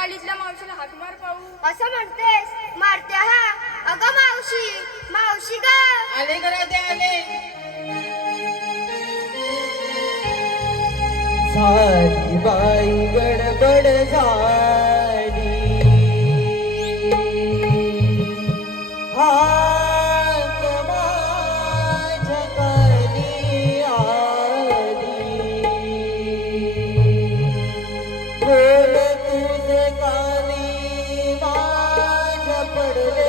आलीतल्या मावशीला हाक मार पाहू. असं म्हणतेस? मारते हा. अगं मावशी, मावशी ग. आले घरात आले. झाली बाई गडबड झाली. हाक माझ्या कानी आली. बोल तुझे कानी माझ्या पडले.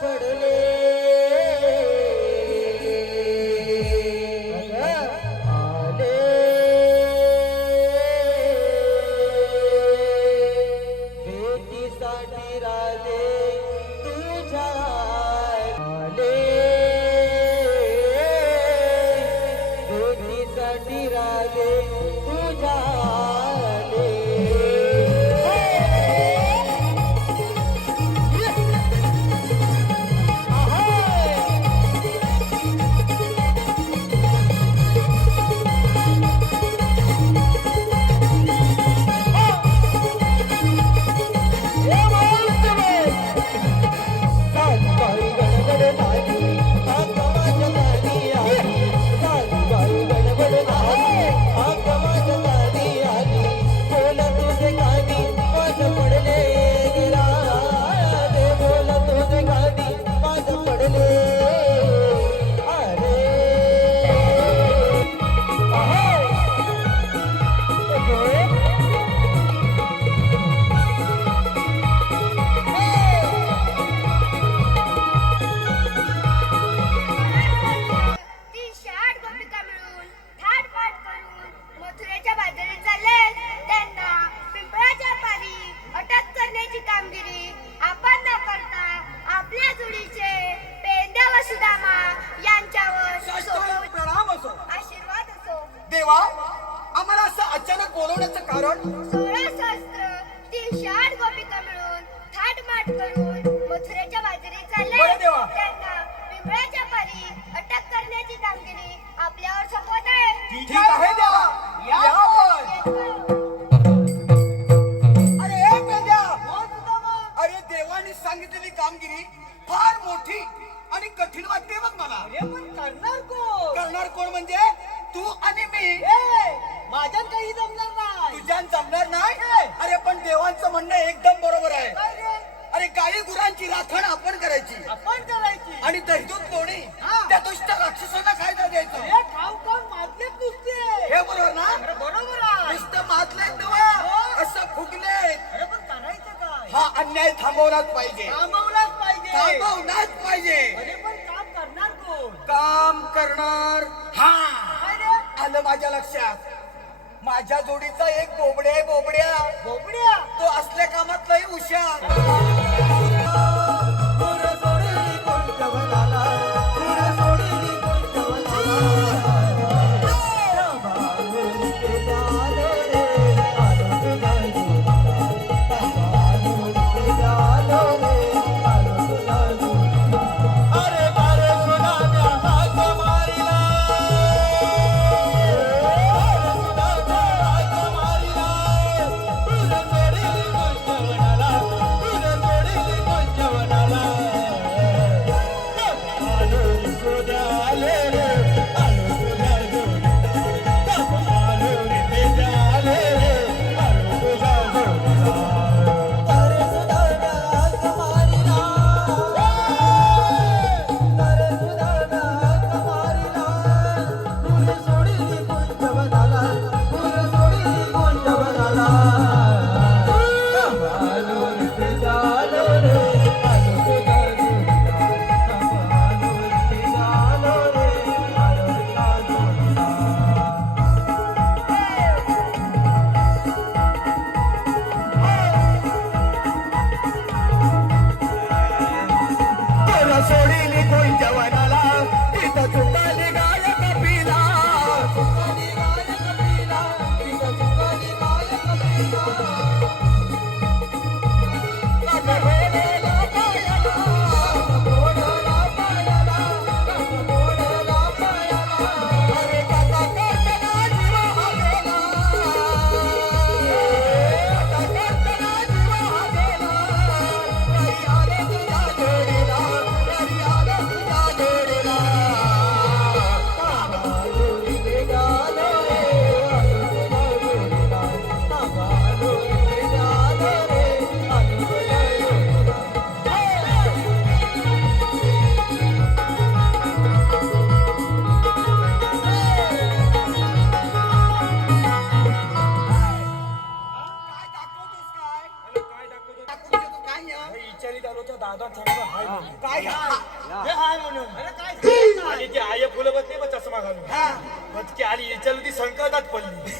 पडले आले भेटीसाठी राजे तुझ्या आले. भेटीसाठी राजे तुझ्या आले. देवा, आम्हाला असं अचानक बोलवण्याचं कारण? 16 सहस्त्र 308 गोपिका मिळून थाटमाट करून मथुरेच्या बाजारी चालले. बरं देवा. त्यांना पिंपळाच्या पारी अटक करण्याची कामगिरी आपल्यावर सोपवत आहे. ठीक आहे देवा, या आपण. अरे ए पेंड्या, अरे देवाने सांगितलेली कामगिरी फार मोठी आणि कठीण वाटते बघ मला. करणार कोण? करणार कोण म्हणजे तू आणि मी. माझ्यात काही जमणार नाही. तुझ्यान जमणार नाही? अरे पण देवांचं म्हणणं एकदम बरोबर आहे. अरे गाई गुरांची राखण आपण करायची आपण करायची आणि दहीदूत लोणी त्या दुष्ट राक्षसांना खायला द्यायचं. हे ठाव कोण मारलेत नुसते. हे बरोबर ना? बरोबर आहे. नुसतं मातलेत नवा, असं फुगले. अरे पण करायचं काय? हा अन्याय थांबवलाच पाहिजे. थांबवलाच पाहिजे. थांबवलाच पाहिजे. अरे पण काम करणार कोण? काम करणार. हा अरे आलं माझ्या लक्षात. माझ्या जोडीचा एक बोबड्या आहे. बोबड्या तो असल्या कामात लई हुशार. दादा चांगला हाय म्हणून. काय हे हाय म्हणून. अरे काय झालं? आणि ती आई फुलं बसली मग चष्मा घालून. ती आली याच्याला ती संकटात पडली.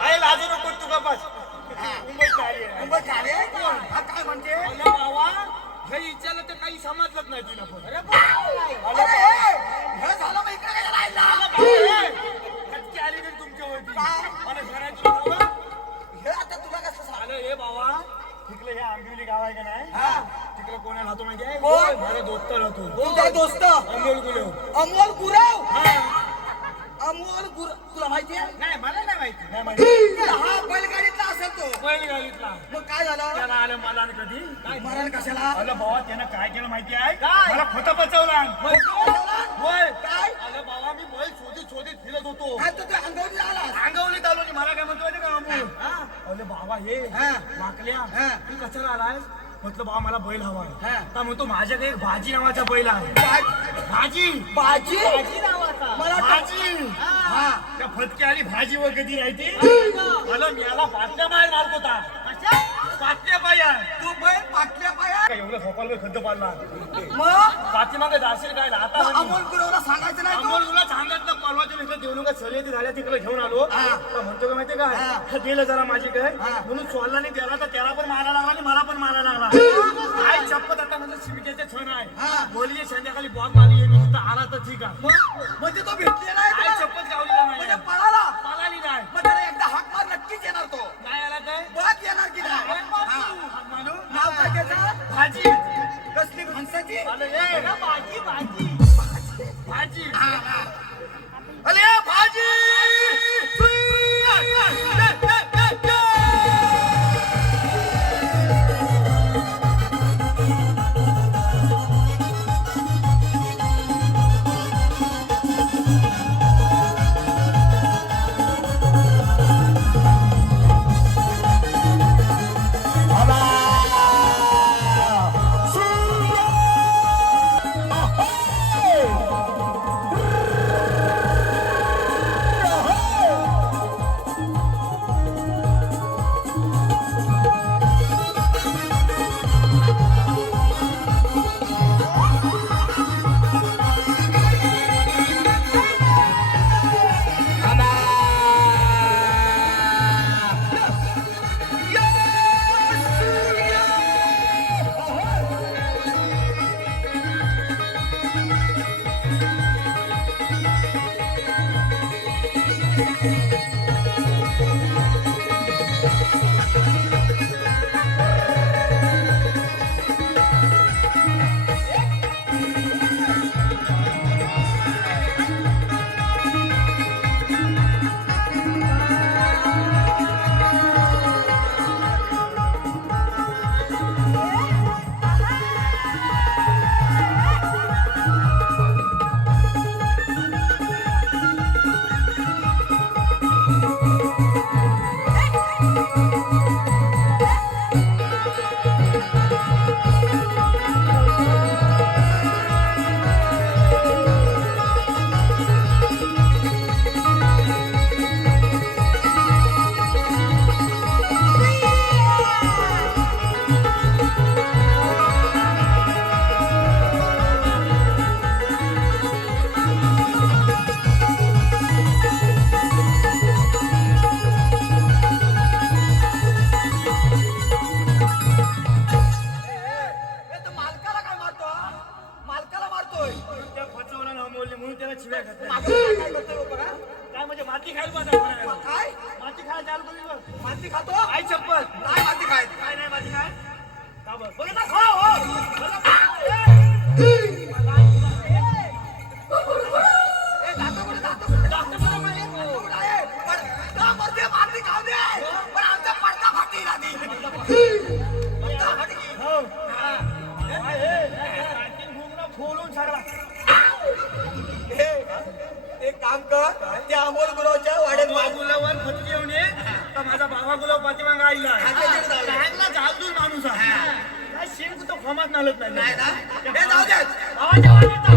आई लाजू नको तू गप्पास. मुंबईत आली आहे. मुंबईत आले हा काय म्हणते अरे बाबा हे विचारलं तर काही समजलंच नाही तिला पण. अरे बाय. अरे हे झालं मग इकडे काय राहिला नक्की आली तरी तुमच्यावरती. काय? मला घराची बाबा हे आता तुला कसं सांग आलं हे बाबा तिकडे हे आंबिवली गाव आहे का नाही तिकडे कोणाला राहतो माहिती आहे कोण? माझा दोस्त राहतो तुझा दोस्त अमोल गुलेव. अमोल गुरव हा. अमोल गुरव तुला माहिती आहे नाही मला नाही माहिती. नाही माहिती हा बैलगाडीतला असेल तो बैलगाडीतला. मग काय झालं त्याला आलं मला आणि कधी मरण कशाला आलं बाबा त्यानं काय केलं माहिती आहे काय? मला खोटं पचवला होय काय आलं बाबा मी बैल शोधित शोधित फिरत होतो काय तू अंगावून आला अंगवलीत आलो आणि मला काय म्हणतो माहिती का अमोल अरे बाबा हे हा. वाकल्या हा. तू कशाला आलाय म्हटलं बाबा मला बैल हवा हा. आहे का म्हणतो माझ्याकडे एक भाजी नावाचा बैल आहे भाजी बाजी भाजी नावाचा. मला भाजी हा त्या फटके आली भाजी वर कधी राहते मला मिळाला पाटल्या बाहेर मारत होता पाटल्या बाहेर तू बैल पाटल्या पाया काय एवढं झोपाला खड्ड पाडला मग पाठीमागे जाशील काय आता मग अमोल गुरवला सांगायचं नाही तू? अमोल तुला सांगितलं परवाच्या दिवशी देऊ नका शर्यती झाल्या तिकडे घेऊन आलो तर म्हणतो का माहितीये हा. काय दिलं जरा माझी काय हा. म्हणून सोडला नाही त्याला तर त्याला पण मारायला लागला आणि मला पण मारायला लागला काय चप्पत आता म्हणजे शिमिकेचे क्षण हा. आहे बोलली संध्याकाळी बॉग मारली मी तर आला तर ठीक आहे म्हणजे तो भेटलेला आहे काय तुला? चप्पत गावलेला म्हणजे नाही पळाला पळाली नाही मग त्याला एकदा हाक मार नक्कीच येणार तो काय आला काय बघ येणार की नाही हा. मानू नाव काय त्याचं भाजी कसली माणसाची आलं ये भाजी भाजी. भाजी अरे भाजी मालकाला काय मारतो हा? मालकाला मारतोय त्या फसवला ना अमोलने म्हणून त्याला शिव्या घातल्या मालकाला काय करतोय लोकं, हा? काय म्हणजे माती खायला बघा काय माती खायला चालू करू माती खातो आई चप्पल काय माती खाय काय नाही माती काय का बरं बरं ना माती खाऊ दे पण आमचा पडदा फाटी राहते खोलून सगळा एक काम कर त्या अमोल गुरुच्या वाड्यात मागू गुलावर फटकी येऊन ये तर माझा बाबा गुलाब पाठीमागं आईला चांगला जागदूर माणूस आहे काय शेण तो फमात नालत नाही ना हे जाऊ दे भावाच्या वाडीत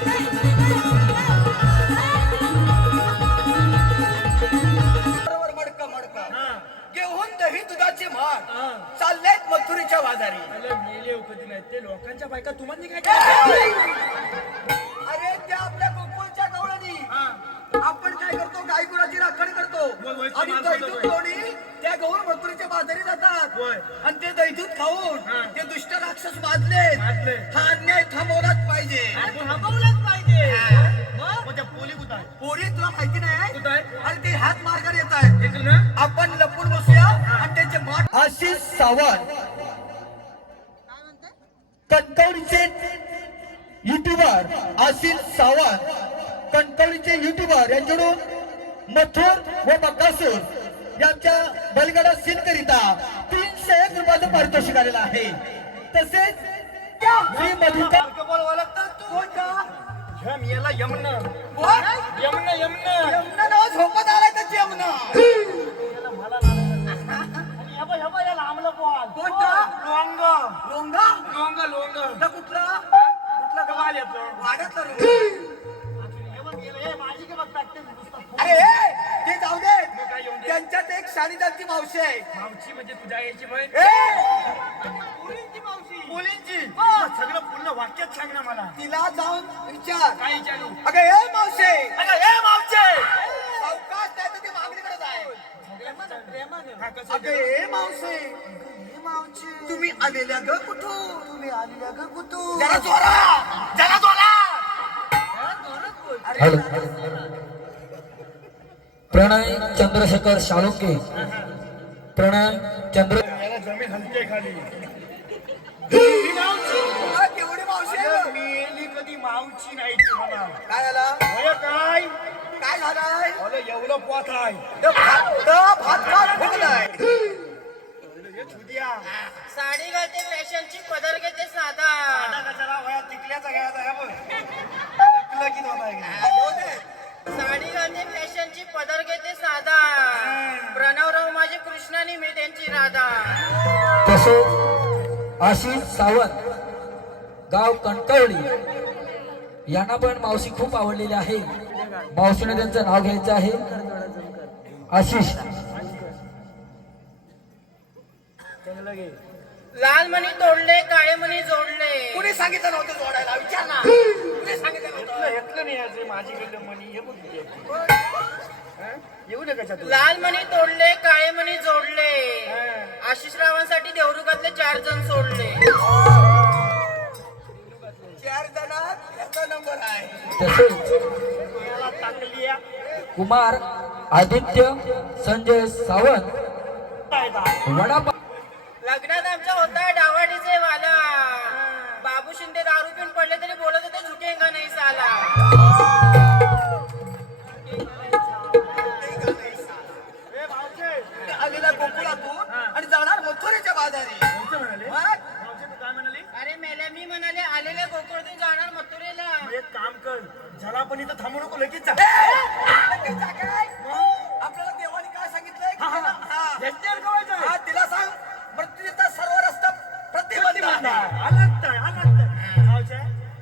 Hey! बाजारी. अरे मेले कधी नाही ते लोकांच्या बायका तुम्हाला काय काय अरे त्या आपल्या गोकुळच्या गवळणी आपण काय करतो गायगुराची राखण करतो होय, आणि माणसं दैदूत होय. लोणी त्या गौर मथुरेच्या बाजारी जातात होय. आणि ते दैदूत खाऊन हा. ते दुष्ट राक्षस माजले माजले. हा अन्याय थांबवलाच पाहिजे. थांबवलंच पाहिजे. मग त्या पोली कुठं आहे पोरी तुला माहिती नाही कुठं आहे अरे ते हात मार्गाने येत आहेत. येतील ना आपण लपून बसूया आणि त्यांचे माठ. आशिष सावंत कणकवलीचे युट्यूबर आशिष सावंत कणकवलीचे युट्यूबर यांच्याकडून मथुर व बकासूर यांच्या बलगडा सीन करिता 301 रुपयाचं पारितोषिक आलेलं आहे. तसेच श्री मधुकर बोल ओळखतात तू कोणता ह्या मेला यमुना कोण यमुना यमुना यमुना नाव झोपत आलाय तर यमुना ह्या लांबलं बोल कोणता लोंग लोंगा लोंग लोंग कुठला कुठला कुठला गवाल येतो वाड्यातला लोंगा. माझी काय बघ प्रॅक्टिस अरे हे, ते जाऊ दे काय येऊन दे? त्यांच्यात एक शाणीदारची मावशी आहे. मावची म्हणजे तुझ्या यायची बहीण मुलींची मावशी मुलींची सगळं पूर्ण वाक्यात सांग ना मला तिला जाऊन विचार काय विचारू अगं हे मावशी अगं हे मावचे सावकाश नाही तर ती मागणीकडे जाय. हा, कसं अगं हे मावशी तुम्ही आलेल्या ग कुठून तुम्ही आलेल्या ग कुठून जरा जोरात जरा जोरात हॅलो प्रणय चंद्रशेखर शाळुंके प्रणय चंद्र याला जमीन हलते खाली अगं, केवढी मावशी आहे अगं, ग? मेली कधी मावची नाही ती मला काय झालं होय काय काय झालंय अरे एवढं पोत आहे भात खात फुगलाय. हे छुदिया साडी घालते फॅशनची पदर घेते साधा. आता कशाला वया टिकल्याचा घ्यायचा आहे बघ टिकलं की दोन आहे साडी घालते फॅशनची पदर घेते साधा. प्रणवराव माझे कृष्णाने मी त्यांची राधा. तसेच आशिष सावंत गाव कणकवली यांना पण मावशी खूप आवडलेली आहे. मावशीने त्यांचं नाव घ्यायचं आहे आशिष. लाल मणी तोडले काळे मणी जोडले. कुणी सांगितलं नव्हतं जोडायला विचार ना कुणी सांगितलं नव्हतं घेतलं नाही याचे माझीकडलं मनी हे बघ येऊ दे कशात लाल मणी तोडले काळे मणी जोडले. आशिषरावांसाठी देवरुगातले 4 जण सोडले. 4 जणात याचा नंबर आहे. तसेच याला टाकली या कुमार आदित्य संजय सावंत वडापा लग्नात आमच्या होता डावा डीजे वाला. बाबू शिंदे दारू पिऊन पडले तरी बोलत होते झुकेंगा नाही साला. ए भावचे आलेल्या गोकुळातून आणि जाणार मथुरेच्या बाजारी. म्हणाले मग? भावचे तू काय म्हणाली अरे मेल्या मी म्हणाले आलेल्या गोकुळतून जाणार मथुरेला. एक काम कर झाला पण इथं थांबू नको लगेच जा लगेच जा काय? आपल्याला देवाने काय सांगितलंय की हा. तिला- हा. ह्याच्यावर कवायचं हा, तिला सांग मृत्यूचा सर्व रस्ता प्रतिबंध आहे.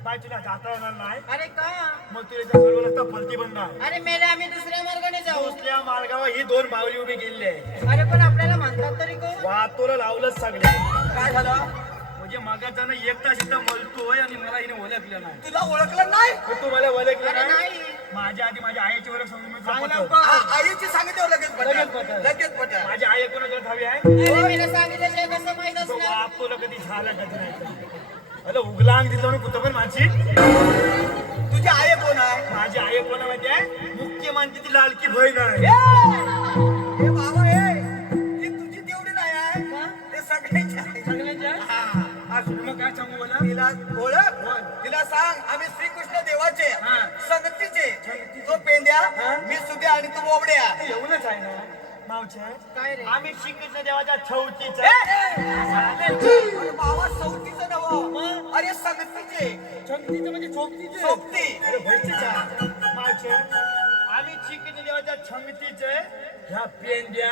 बाय तुला जाता येणार नाही अरे का मग तुला सर्व रस्ता प्रतिबंध आहे अरे मेल्या आम्ही दुसऱ्या मार्गाने जाऊ. दुसऱ्या मार्गावर ही 2 बावली उभी गेलेली आहे अरे पण आपल्याला म्हणतात तरी कोण. वातोला लावलंच सगळे काय झालं म्हणजे मागा जाणं एक तास इथं मलतोय आणि मला हिने ओळखलं नाही तुला ओळखलं नाही पण तू मला ओळखलं अरे नाही नाही. माझ्या आधी माझ्या आईची ओळख सांगून मी सांग झोपतो. लवकर. हा, आईची सांगितलं लगेच लगेच पटल पटल. लगेच पटल. माझी आई कोणाच्या हवी आहे अरे मेल्या सांगितल्याशिवाय कसं माहित तो असणार. बाप तुला कधी झाला कधी नाही अरे उगला अंग दिलं ना कुठं पण माझी तुझी आई कोण आहे माझी आई कोणा माहिती आहे मुख्यमंत्रीची लाडकी बहीण आहे हे बाबा हे ती तुझी तेवढी नाही आहे ते सगळ्यांची आहे. सगळ्यांच्या हा. असू दे, मग काय सांगू मला तिला ओळख तिला सांग आम्ही श्रीकृष्ण देवाचे हा. संगतीचे तो पेंड्या मी सुद्या आणि तू बोबड्या. एवढंच आहे ना मावचे काय रे? आम्ही श्रीकृष्ण देवाच्या छवतीच अरे बाबा सौतीचं नव अरे संगतीचे छवतीचं म्हणजे चोपतीचे सोबती. अरे व्हायचे मावचे आम्ही श्रीकृष्ण देवाच्या छंगतीचे ह्या पेंड्या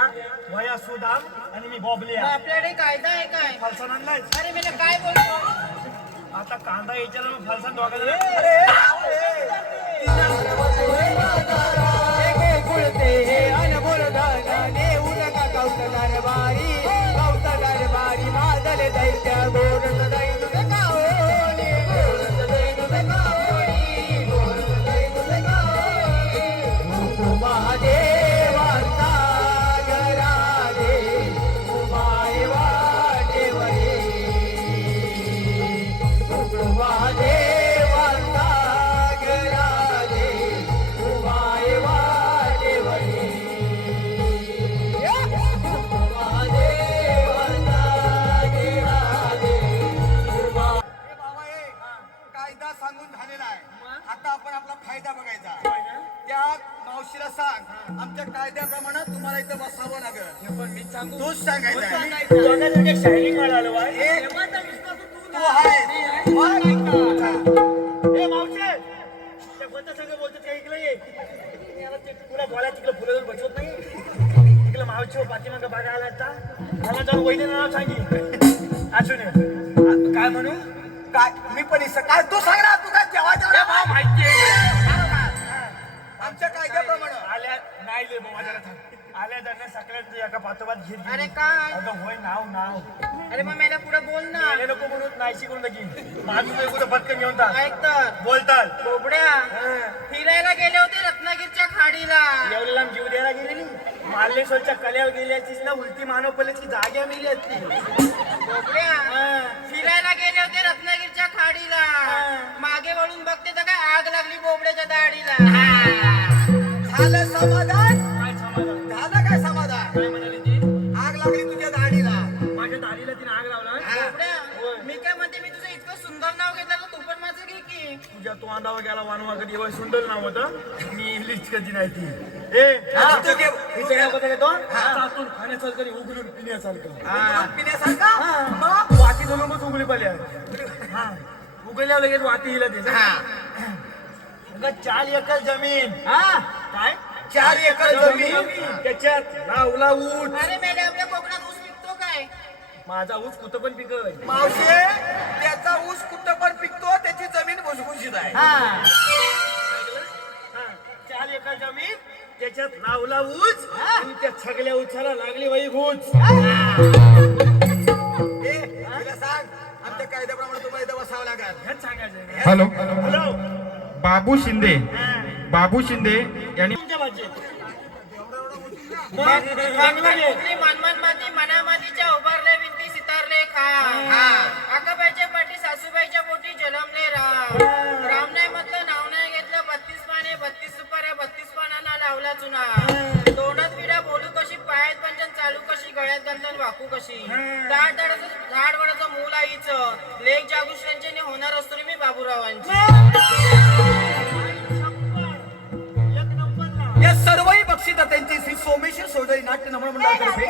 वया सुदाम आणि मी मग बॉबल्या आपल्याकडे कायदा आहे काय. फलसान आणलाय अरे मेल्या काय बोलतो. आता कांदा यायच्याला मग फलसान दोघांना अरे दरबारी मादल दैत्य मावशीला सांग आमच्या कायद्याप्रमाणे तुम्हाला इथं बसावं लागेल. पण मी सांगू तूच सांगायचं आहे. तू आता शायनिंग वाला आलो बाय. ए, तेव्हाचा विश्वास तू तू आहे मग? ए मावशे त्या कोणत्या सगळं बोलतात काय इकडे ये. याला ते तुला बोला तिकडे फुलं जाऊन बसवत नाही इकडे मावशी पाठीमागं बघा आला आता मला जाऊन वहिनी नाव सांगी असू नये काय म्हणू काय मी पण काय तू सांग ना तू काय जेव्हा जेव्हा माहिती आमच्या कायद्याप्रमाणे आल्या नाही ले माझ्या आल्या त्यांना सगळ्यांचं एका पाठोपाठ घेत गेली. अरे काय अगं होय नाव अरे मग मला पुढे बोल ना. गेले नको म्हणून नाही शिकून लगी माझं कुठं पटकन घेऊन टाक ऐक तर बोलतात बोबड्या फिरायला गेले होते रत्नागिरीच्या खाडीला. एवढे लांब जीव द्यायला गेलेली मार्लेश्वरच्या कल्यावर गेल्याचीच ना उलटी मानव पडल्याची जाग्या मिळली असती. बोबड्या फिरायला गेले होते रत्नागिरीच्या खाडीला. मागे वळून बघते तर काय आग लागली बोबड्याच्या दाढीला. झालं समाधान काय समाधान झालं काय समाधान काय म्हणाली ती आग लागली तुझ्या दाढीला. माझ्या दाढीला तिने आग लावला बोबड्या मी काय म्हणते मी तुझं इतकं सुंदर नाव घेतलं तर तू पण माझं घे की. तुझ्या तोंडावर गेला वानवा कधी एवढं सुंदर नाव होतं मी इंग्लिश कधी नाही ती ए तू घे. विचाराबद्दल येतो चातून खाण्यासारखं आणि उघडून पिण्यासारखं उघडून पिण्यासारखा मग वाटी धरून मग उघडी पडल्या हा उघडल्यावर लगेच वाटी हिला दे अगं 4 एकर जमीन काय 4 एकर जमीन त्याच्यात लावला ऊस अरे मेले आपल्या कोकणात ऊस पिकतो काय. माझा ऊस कुठं पण पिकय मावशे त्याचा ऊस कुठं पण पिकतो त्याची जमीन भुसभुशीत आहे. 4 एकर जमीन त्याच्यात लावला ऊस आणि त्या सगळ्या उसाला लागली बाई घूच ए तिला सांग आमच्या कायद्याप्रमाणे तुम्हाला इथं बसावं लागेल. हेच सांगायचं हॅलो हॅलो बाबू शिंदे बाबू शिंदे यांनी तुमच्या भाजी मनमन माती मनामातीच्या उभारले भिंती सितारले खा. आकाबाईच्या पाठी सासूबाईच्या पोटी जन्मले राम. राम नाही म्हटलं नाव नाही घेतलं 32 पाने 32 सुपाऱ्या 32 पानांना लावला चुना. तोंडात विडा बोलू कशी पायात पंचन चालू कशी गळ्यात गंधन वाकू कशी. झाड वडाचं मूल आईचं लेख जागुश्रेंचे होणार असतो रे मी बाबूरावांची. या सर्वही बक्षिसदात्यांची श्री सोमेश्वर सोडई नाट्य नमन मंडळातर्फे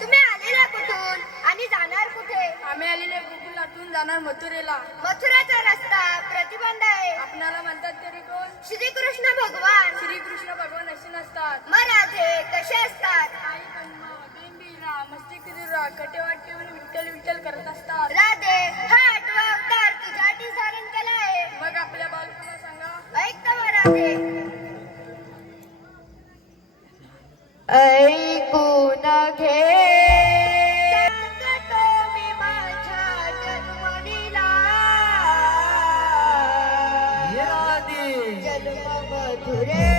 तुम्ही आलेला कुठून आणि जाणार कुठे? आम्ही आलेले गोकुलातून जाणार मथुरेला. मथुराचा रस्ता प्रतिबंध आहे. आपणाला म्हणतात तरी कोण? श्रीकृष्ण भगवान. श्रीकृष्ण भगवान असे नसतात. मग राधे कसे असतात? आई पद्मा, बेंबीरा, मस्तिष्कदुरा, कटेवाट ठेवून विठ्ठल विठ्ठल करत असतात. राधे हा 8वा अवतार तुझ्यासाठी धारण केला आहे. मग आपल्या बालकाला सांगा. ऐकता मग राधे ऐकून घे सांगतो मी माझ्या जन्मदिला जन्म मथुरे